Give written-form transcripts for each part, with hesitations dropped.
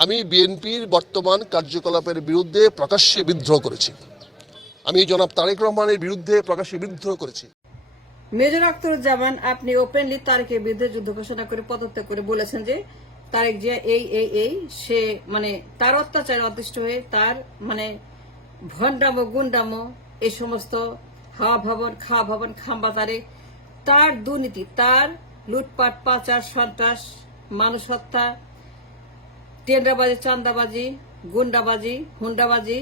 আমি বিএনপির বর্তমান কার্যকলাপের বিরুদ্ধে প্রকাশ্যে বিদ্রোহ করেছি। আমি জনাব তারেক রহমানের বিরুদ্ধে প্রকাশ্যে বিদ্রোহ করেছি। মেজর আখতারুজ্জামান, আপনি ওপেনলি তারেকের বিরুদ্ধে যুদ্ধ ঘোষণা করে পদত্যাগ করে বলেছেন যে তারেক জিয়া এই সে তার অত্যাচারে অতিষ্ঠ হয়ে তার ভণ্ডামো গুন্ডামো এই সমস্ত হাওয়া ভবন খাওয়া ভবন খাম্বা তার দুর্নীতি, তার লুটপাট পাচার সন্ত্রাস মানুষ হত্যা টেন্ডারবাজি চাঁদাবাজি গুন্ডাবাজি হুন্ডাবাজি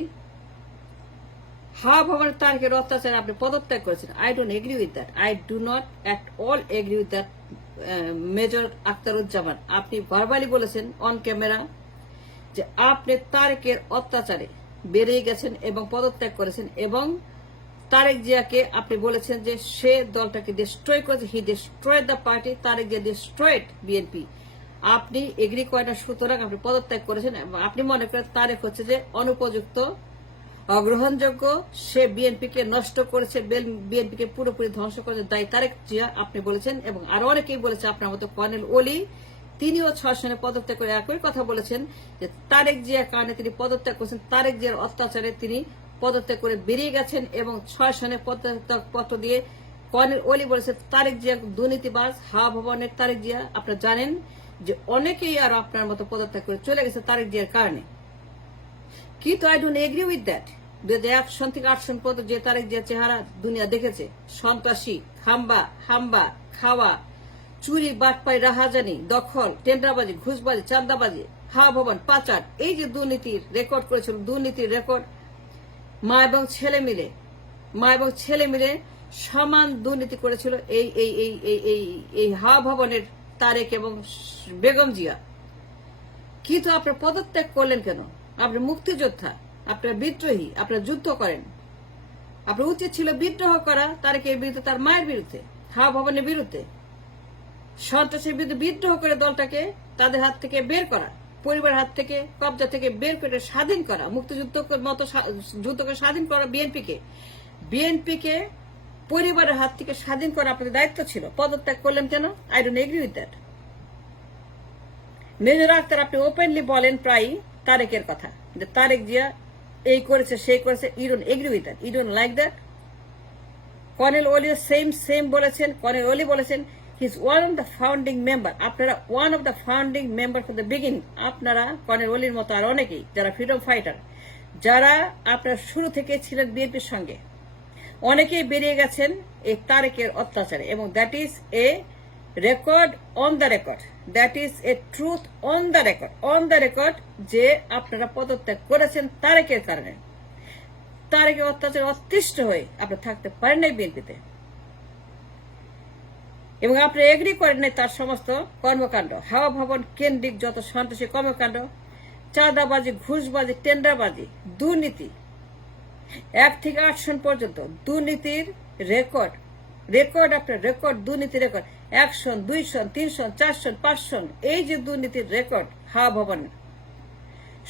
হাওয়া ভবনের তারেকের অত্যাচারে আপনি পদত্যাগ করেছেন। I don't agree with that. I do not at all agri with that. Major Akhtaruzzaman, আপনি ভার্বালি বলেছেন অন ক্যামেরা যে আপনি তারেকের অত্যাচারে বেরিয়ে গেছেন এবং পদত্যাগ করেছেন, এবং তারেক জিয়াকে আপনি বলেছেন যে সে দলটাকে ডিস্ট্রয় করেছে। He destroyed the party. Tarique Zia destroyed BNP. আপনি এগ্রি করেন না, সুতরাং আপনি পদত্যাগ করেছেন এবং আপনি মনে করেন তারেক হচ্ছে যে অনুপযুক্ত, অগ্রহণযোগ্য, সে বিএনপিকে নষ্ট করেছে, বিএনপিকে পুরোপুরি ধ্বংস করেছে দায়ী তারেক জিয়া আপনি বলেছেন। এবং আরো অনেকেই বলেছে, আপনার মতো কর্নেল ওলি, তিনিও 6 সনে পদত্যাগ করে একই কথা বলেছেন যে তারেক জিয়ার কারণে তিনি পদত্যাগ করেছেন, তারেক জিয়ার অত্যাচারে তিনি পদত্যাগ করে বেরিয়ে গেছেন। এবং 6 সনে পদত্যাগ পত্র দিয়ে কর্নেল ওলি বলেছে তারেক জিয়া দুর্নীতিবাজ, হাওয়া ভবনের তারেক জিয়া। আপনারা জানেন যে অনেকেই আর আপনার মতো পদত্যাগ করে চলে গেছে তারেক জিয়ার কারণে। কিন্তু I don't agree with that. 2001 সন থেকে 8 সন পর্যন্ত যে তারেক জিয়ার চেহারা দুনিয়া দেখেছে, সন্ত্রাসী, হাম্বা খাওয়া, চুরি, বাটপাই, রাহাজানি, দখল, টেন্ডারবাজি, ঘুষবাজি, চাঁদাবাজি, হাওয়া ভবন পাচার, এই যে দুর্নীতির রেকর্ড করেছিল, দুর্নীতির রেকর্ড, মা এবং ছেলে মিলে সমান দুর্নীতি করেছিল এই এই এই এই এই এই হাওয়া ভবনের তারেক এবং বেগম জিয়া। কিন্তু আপনার পদত্যাগ করলেন কেন? আপনি মুক্তিযোদ্ধা, আপনার বিদ্রোহী, আপনার যুদ্ধ করেন। আপনার উচিত ছিল বিদ্রোহ করা তারেকের বিরুদ্ধে, তার মায়ের বিরুদ্ধে, হাওয়া ভবনের বিরুদ্ধে, সন্ত্রাসের বিরুদ্ধে বিদ্রোহ করে দলটাকে তাদের হাত থেকে বের করা, পরিবারের হাত থেকে কবজা থেকে বের করে স্বাধীন করা, মুক্তিযুদ্ধের মতো যুদ্ধকে স্বাধীন করা বিএনপিকে পরিবারের হাত থেকে স্বাধীন করা আপনাদের দায়িত্ব ছিল। পদত্যাগ করলেন কেন? I don't agree with that. Major Akhtar, আপনি ওপেনলি বলেন প্রায়ই তারেকের কথা যে তারেক জিয়া এই করেছে সেই করেছে। You don't agree with that, you don't like that. Colonel ওলিও সেম বলেছেন। কর্নেল ওলি বলেছেন he is one of the founding member. আপনারা one of the founding member for the beginning. আপনারা কর্নেল ওলির মতো আর অনেকেই যারা ফ্রিডম ফাইটার, যারা আপনার শুরু থেকে ছিলেন বিএনপির সঙ্গে, অনেকেই বেরিয়ে গেছেন এই তারেকের অত্যাচারে। এবং that is a record on the record, that is a truth on the record যে আপনারা পদত্যাগ করেছেন তারেকের কারণে। তারেকের অত্যাচারে অতিষ্ঠ হয়ে আপনারা থাকতে পারেন নাই বিএনপিতে, এবং আপনি এগ্রি করেন নাই তার সমস্ত কর্মকাণ্ড, হাওয়া ভবন কেন্দ্রিক যত সন্ত্রাসী কর্মকাণ্ড, চাঁদাবাজি, ঘুষবাজি, টেন্ডারবাজি, দুর্নীতি, 1 থেকে 8 সন পর্যন্ত দুর্নীতির রেকর্ড, আপনার রেকর্ড, দুর্নীতি রেকর্ড, 1 সন 2 সন 3 সন 4 সন 5 সন, এই যে দুর্নীতির রেকর্ড হাওয়া ভবনে,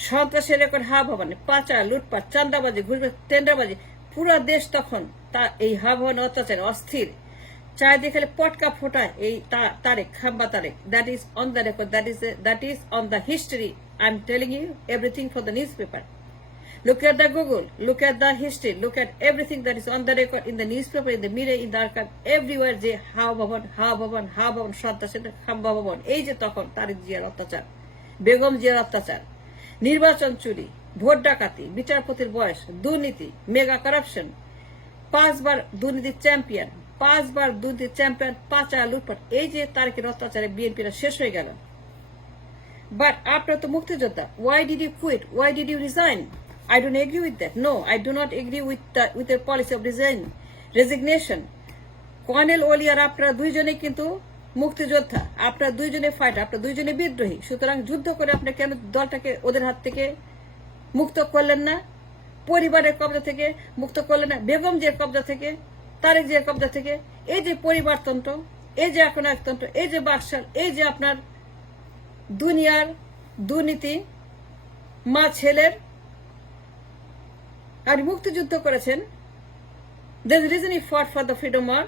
সন্ত্রাসের রেকর্ড হাওয়া ভবনে, পাচার, লুটপাট, চাঁদাবাজি, ঘুষবাজি, টেন্ডারবাজি, পুরো দেশ তখন এই হাওয়া ভবনের অত্যাচারে অস্থির। চারিদিকে খালি পটকা ফোটায় এই তারেক, খাম্বা Tarique. That is on the record, that is on the history. I am telling you everything for the newspaper. Look at the Google, look at the history, look at everything that is on the record, in the newspaper, in the media, in the archive, everywhere যে হাওয়া ভবন সন্ত্রাসের খাম্বা ভবন, এই যে তখন তারেক জিয়ার অত্যাচার, বেগম জিয়ার অত্যাচার, নির্বাচন চুরি, ভোট ডাকাতি, বিচারপতির বয়স, দুর্নীতি, মেগা কারাপশন, 5 বার দুর্নীতির চ্যাম্পিয়ন, 5 বার দুর্নীতির চ্যাম্পিয়ন, পাচার, লুটপাট, এই যে তারেকের অত্যাচারে বিএনপিরা শেষ হয়ে গেল। বাট আপনারা তো মুক্তিযোদ্ধা। Why did you quit? Why did you resign? I don't agree with that. No, I do not agree with the policy of resignation. Colonel ওলি আর আপনারা দুইজনে কিন্তু মুক্তিযোদ্ধা, আপনারা দুইজনে ফাইটার, আপনারা দুইজনে বিদ্রোহী। সুতরাং যুদ্ধ করে আপনি কেন দলটাকে ওদের হাত থেকে মুক্ত করলেন না? পরিবারের কবজা থেকে মুক্ত করলেন না? বেগম জিয়ার কবজা থেকে, তারেক জিয়ার কবজা থেকে, এই যে পরিবারতন্ত্র, এই যে এখন একতন্ত্র, এই যে বাকশাল, এই যে আপনার দুনিয়ার দুর্নীতি, মা ছেলের, আর মুক্তিযুদ্ধ করেছেন। There's a reason he fought for the freedom war.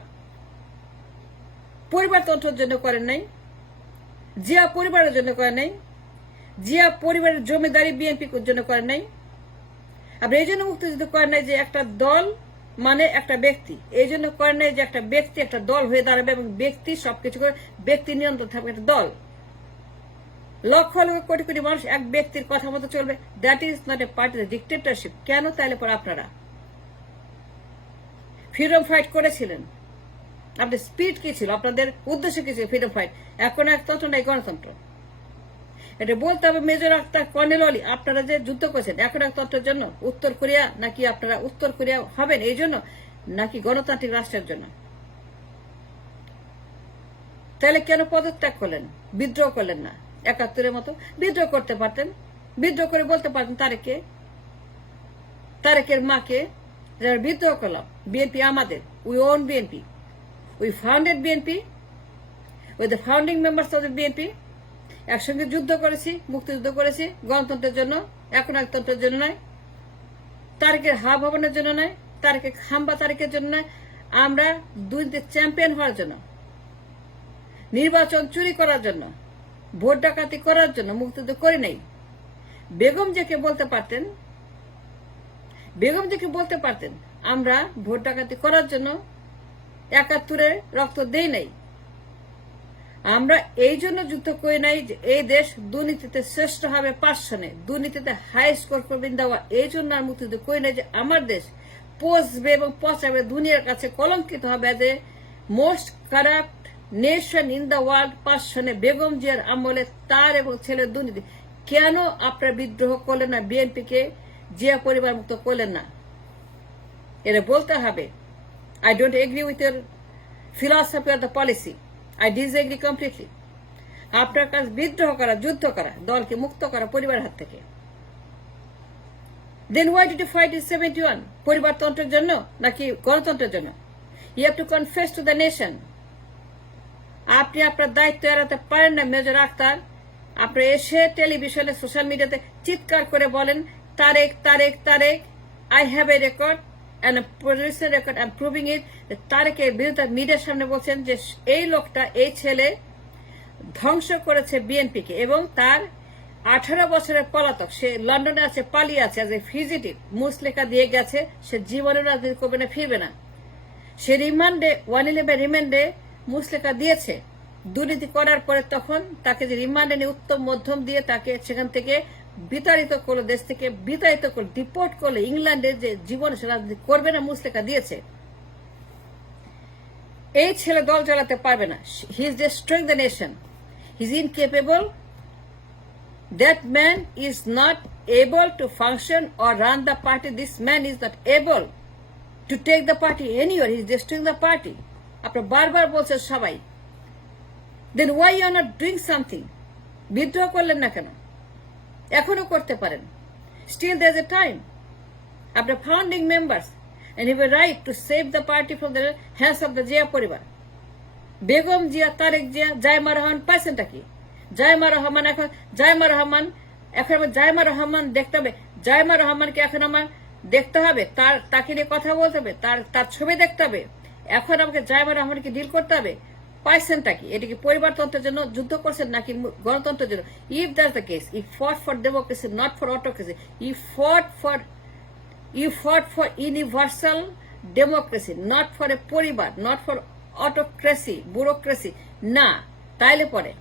পরিবারতন্ত্রের জন্য করেন নাই, জিয়া পরিবারের জন্য করেন নাই, জিয়া পরিবারের জমিদারি বিএনপি জন্য করেন নাই। আপনি এই জন্য মুক্তিযুদ্ধ করেন নাই যে একটা দল মানে একটা ব্যক্তি, এই জন্য করেন নাই যে একটা ব্যক্তি একটা দল হয়ে দাঁড়াবে এবং ব্যক্তি সবকিছু করে ব্যক্তি নিয়ন্ত্রণ থাকবে একটা দল। লক্ষ লক্ষ কোটি কোটি মানুষ এক ব্যক্তির কথা মতো চলবে, that is not a party dictatorship. কেন তাহলে পরে আপনারা ফ্রিডম ফাইট করেছিলেন? আপনাদের স্পিড কি ছিল? আপনাদের উদ্দেশ্য কি ছিল? Freedom fight. এখন একতন্ত্র নাই গণতন্ত্র, এটা বলতে হবে। মেজর আক্তার, কর্নেল অলি, আপনারা যে যুদ্ধ করেছেন এখন একতন্ত্রের জন্য, উত্তর কোরিয়া নাকি আপনারা উত্তর কোরিয়া হবেন এই জন্য, নাকি গণতান্ত্রিক রাষ্ট্রের জন্য? তাহলে কেন পদত্যাগ করলেন, বিদ্রোহ করলেন না? ৭১-এর মতো বিদ্রোহ করতে পারতেন, বিদ্রোহ করে বলতে পারতেন তারেকের মাকে বিদ্রোহ করলাম, বিএনপি আমাদের, we own BNP, we founded BNP, we the founding members of the BNP, একসঙ্গে যুদ্ধ করেছি, মুক্তিযুদ্ধ করেছি গণতন্ত্রের জন্য, এখন একতন্ত্রের জন্য নয়, তারেকের হা ভবনের জন্য নয়, তারেকের খাম্বা তারেকের জন্য নয়, আমরা দুর্নীতির চ্যাম্পিয়ন হওয়ার জন্য, নির্বাচন চুরি করার জন্য, ভোট ডাকাতি করার জন্য মুক্তিযুদ্ধ করি নাই। বেগম জিয়াকে বলতে পারতেন আমরা ভোট ডাকাতি করার জন্য ৭১-এ রক্ত দেই নাই, আমরা এই জন্য যুদ্ধ করি নাই যে এই দেশ দুর্নীতিতে শ্রেষ্ঠ হবে 5 সনে, দুর্নীতিতে হাই স্কোর করবেন দেওয়া, এই জন্য আর মুক্তিযুদ্ধ করি নাই যে আমার দেশ পচবে এবং পচাবে, দুনিয়ার কাছে কলঙ্কিত হবে যে most corrupt nation in the world 5 সনে বেগম জিয়ার আমলে তার এবং ছেলের দুর্নীতি। কেন আপনারা বিদ্রোহ করলেন না, বিএনপিকে জিয়া পরিবার মুক্ত করলেন না? এটা বলতে হবে। I don't agree with your philosophy of the policy, I disagree completely. আপনার কাজ বিদ্রোহ করা, যুদ্ধ করা, দলকে মুক্ত করা পরিবারের হাত থেকে। Then why did you fight in 71? পরিবারতন্ত্রের জন্য নাকি গণতন্ত্রের জন্য? You have to confess to the nation. আপনি আপনার দায়িত্ব এড়াতে পারেন না মেজর আক্তার। আপনি এসে টেলিভিশনে সোশ্যাল মিডিয়াতে চিৎকার করে বলেন Tarique Tarique Tarique, I have a record and a producer record, I'm proving it, তারেকের বিরুদ্ধে মিডিয়ার সামনে বলছেন যে এই লোকটা, এই ছেলে ধ্বংস করেছে বিএনপিকে এবং তার 18 বছরের পলাতক, সে লন্ডনে আছে, পালিয়ে আছে, অ্যাজ এ ফিজিটিভ, মুসলেখা দিয়ে গেছে, সে জীবনে রাজনীতি করবে না, ফিরবে না। সে রিমান্ডে 111 রিমান্ডে মুসলেখা দিয়েছে দুর্নীতি করার পরে, তখন তাকে যে রিমান্ডে নিয়ে উত্তম মধ্যম দিয়ে তাকে সেখান থেকে বিতাড়িত করলো, দেশ থেকে বিতাড়িত করলো, ডিপোর্ট করলো ইংল্যান্ডে, যে জীবনে সে রাজনীতি করবে না মুসলেখা দিয়েছে। এই ছেলে দল চালাতে পারবে না। He is destroying the nation, he is incapable. That man is not able to function or run the party. This man is not able to take the party anywhere, he is destroying the party. আপনার বারবার বলছেন সবাই। Then why you are not doing something? বিদ্রোহ করলেন না কেন? এখনো করতে পারেন। Still there is a time. আপনার founding members and he will right to save the party from the hands of the Zia পরিবার। বেগম জিয়া, তারেক জিয়া, জাইমা রহমান পাইছেনটা কি? জাইমা রহমান এখন আমার জাইমা রহমান দেখতে হবে। জাইমা রহমানকে এখন আমার দেখতে হবে, তাকে নিয়ে কথা বলতে হবে, তার ছবি দেখতে হবে। এখন আমাকে জাইমা রহমানকে ডিল করতে হবে। পাইছেনটা কি? এটা কি পরিবারতন্ত্রের জন্য যুদ্ধ করছেন নাকি গণতন্ত্রের জন্য? If that's the case, you fought for democracy, not for autocracy. You fought for universal democracy, not for a পরিবার, not for autocracy, bureaucracy. না, তাইলে পরে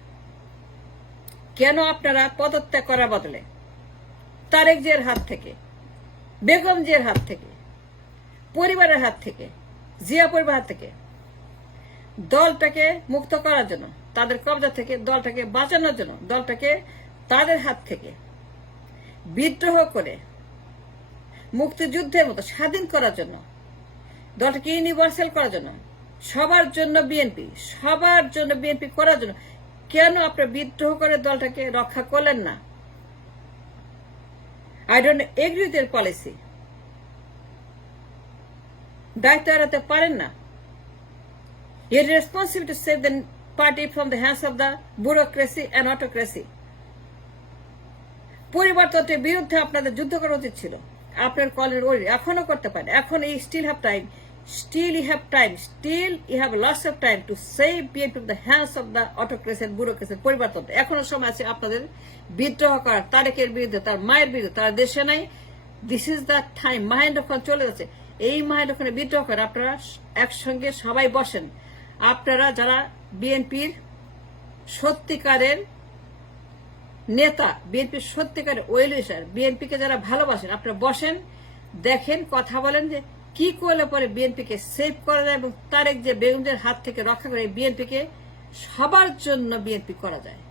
কেন আপনারা পদত্যাগ করার বদলে তারেক জিয়ার হাত থেকে, বেগম জিয়ার হাত থেকে, পরিবারের হাত থেকে, জিয়া পরিবার হাত থেকে দলটাকে মুক্ত করার জন্য, তাদের কবজা থেকে দলটাকে বাঁচানোর জন্য, দলটাকে তাদের হাত থেকে বিদ্রোহ করে মুক্তিযুদ্ধের মতো স্বাধীন করার জন্য, দলটাকে ইউনিভার্সাল করার জন্য, সবার জন্য বিএনপি করার জন্য কেন আপনারা বিদ্রোহ করে দলটাকে রক্ষা করলেন না? আই ডোন্ট এগ্রি উইথ এর পলিসি। দায়িত্ব এড়াতে পারেন না। You are responsible to save the party from the hands of the bureaucracy and autocracy. পরিবারতন্ত্রের বিরুদ্ধে আপনাদের যুদ্ধ করা উচিত ছিল। আপনার কলের ওই এখনো করতে পারেন, এখন এই still have time. Still you have time. Still you have lots of time to save BNP from the hands of the autocracy and bureaucracy. পরিবর্তন এখনো সময় আছে আপনাদের বিদ্রোহ করার, তারেকের বিরুদ্ধে, তার মায়ের বিরুদ্ধে, তার দেশে নাই। This is the time. Mahendra Khan চলে যাচ্ছে, এই মাহেন্দ্র খানের বিদ্রোহ করে আপনারা একসঙ্গে সবাই বসেন। আপনারা যারা বিএনপির সত্যিকারের নেতা, বিএনপির সত্যিকারের ওয়েল উইশার, বিএনপিকে যারা ভালোবাসেন, আপনারা বসেন, দেখেন, কথা বলেন যে কি করলে পরে বিএনপিকে সেভ করা যায় এবং তারেক যে বেগুনদের হাত থেকে রক্ষা করে বিএনপিকে সবার জন্য বিএনপি করা যায়।